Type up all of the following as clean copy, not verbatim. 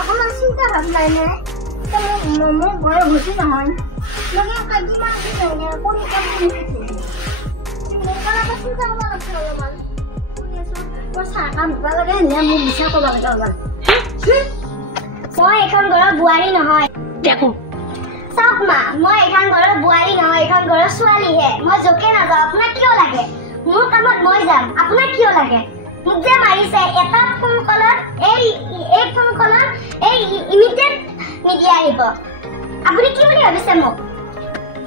আপোনাৰ চিন্তা ভাব নাই নে মোৰ ঘৰ ঘটি নহয় লগে কাজিমা কৰি কাম চিন্তা কৰিব লাগছে অলপমান মই চাহ কাম দিব লাগে নে মোক বিচাৰ কৰিব লাগে অলপমান মই এখন ঘৰৰ বোৱাৰী নহয় দেখো চাওক মা মই এখন ঘৰৰ বোৱাৰী নহয় এখন ঘৰৰ ছোৱালীহে মই জকে নাযাওঁ আপোনাক কিয় লাগে মোৰ কামত মই যাম আপোনাক কিয় লাগে মোক যে মাৰিছে এটা ফোন কলত এই ফোন কলত এই ইমিডিয়েট মিডিয়া আহিব আপুনি কি বুলি ভাবিছে মোক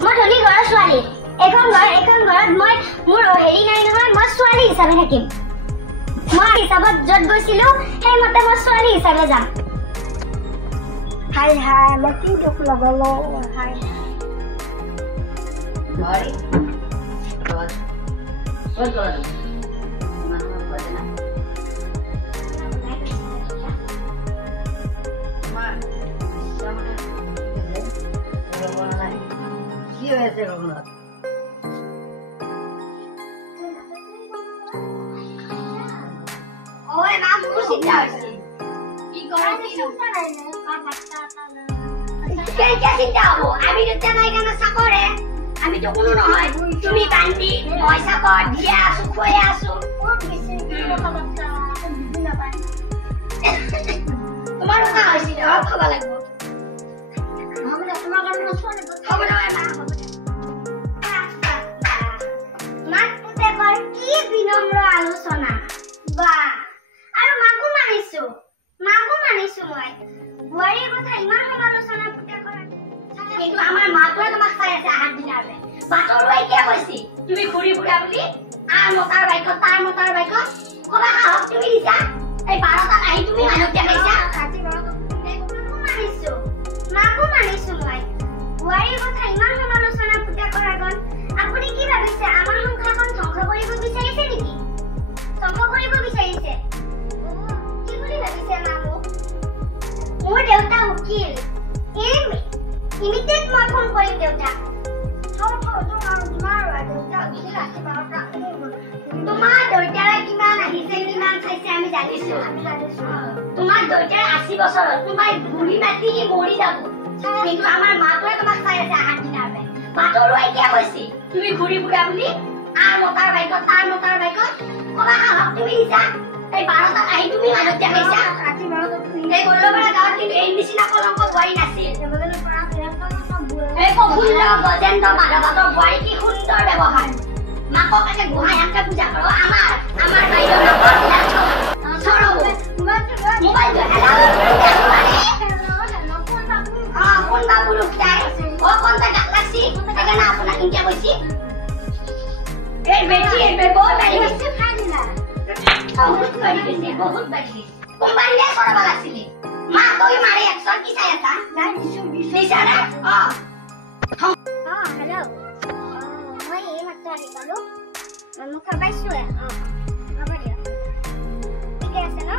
মই ধনী ঘৰৰ ছোৱালী এখন ঘৰত মই মোৰ হেৰি নাই নহয় মই ছোৱালী হিচাপে থাকিম মই হিচাপত য'ত গৈছিলো সেইমতে মই ছোৱালী হিচাপে যাম হাই হাই মই কি দুখ লগালো হাই Mari. Buat. আমি তো কোনো নহয় তুমি বান্দি মই সাপৰ দিয়া আছো খুৱাই আছো তোমাৰ কথা হৈছিল খাব লাগিব আমরা তোমার কারণে শুনে খাব না মা মাত পুতে কর কি বিনম্র আলোচনা বা আৰু মাকো মানিছো মই বুৱাৰীৰ কথা ইমান সমালোচনা পুতে কৰা কিন্তু আমাৰ মাটোৱে তোমাক চাই আছে আহাত দিনাবে বাটৰলৈ কি কৈছি তুমি ঘুৰি ফুৰা বুলি আৰ মতাৰ বাইকত তাৰ মতাৰ বাইকত কবা হাওক তুমি দিছা এই 12টাত আহি তুমি মানুহ দেখাইছা কাটি মাকো মানিছো মই বুৱাৰীৰ কথা ইমান সমালোচনা পুতে কৰা গন আপুনি কি ভাবিছে আমাৰ সংসাৰখন ধ্বংস কৰিব বিচাৰিছে নেকি ধ্বংস কৰিব বিচাৰিছে কি বুলি ভাবিছে মামু মোৰ দেউতা উকিল ইমিডিয়েট মই ফোন কৰিম দেউতা তোমাৰ দেউতাৰ কিমান আহিছে কিমান চাইছে আমি জানিছো তোমাৰ দেউতাৰ 80 বছৰ তোমাৰ বুঢ়ী মাটি মৰি যাব কিন্তু আমাৰ মাটোৱে তোমাক চাই আছে আহাত দিনাবে মাটোলৈ কি কৈছি তুমি ঘুৰি ফুৰা বুলি আৰ মতাৰ বাইকত তাৰ মতাৰ বাইকত কবা হাওক তুমি দিছা এই 12টাত আহি তুমি মানুহ দেখাইছা ৰাতি 12টাত এই গল্লপাৰা গাঁৱত কিন্তু এই নিচিনা কলংক বোৱাৰী নাছিল এই কবুল গজেন্দ্ৰ মাধৱতৰ বোৱাৰী কি সুন্দৰ ব্যৱহাৰ মাকক একে গোহাঁই আনকে পূজা কৰক আমাৰ বাইদেউ মোবাইল কোন বাবু লুকটাই ও কোনটা লাগছি এটা না আপনার ইন্ডিয়া কইছি এই বেটি বহুত বাড়ি হইছে খাই দিলা বহুত বাড়ি কোম্পানি করবা লাগছিলি মা তোই মারে 100 কি চাই আছা নাই দিছা না হ্যালো মই এই মাত্র আহি পালো মই খাবাইছো হ'ব দিয়া ঠিক আছে না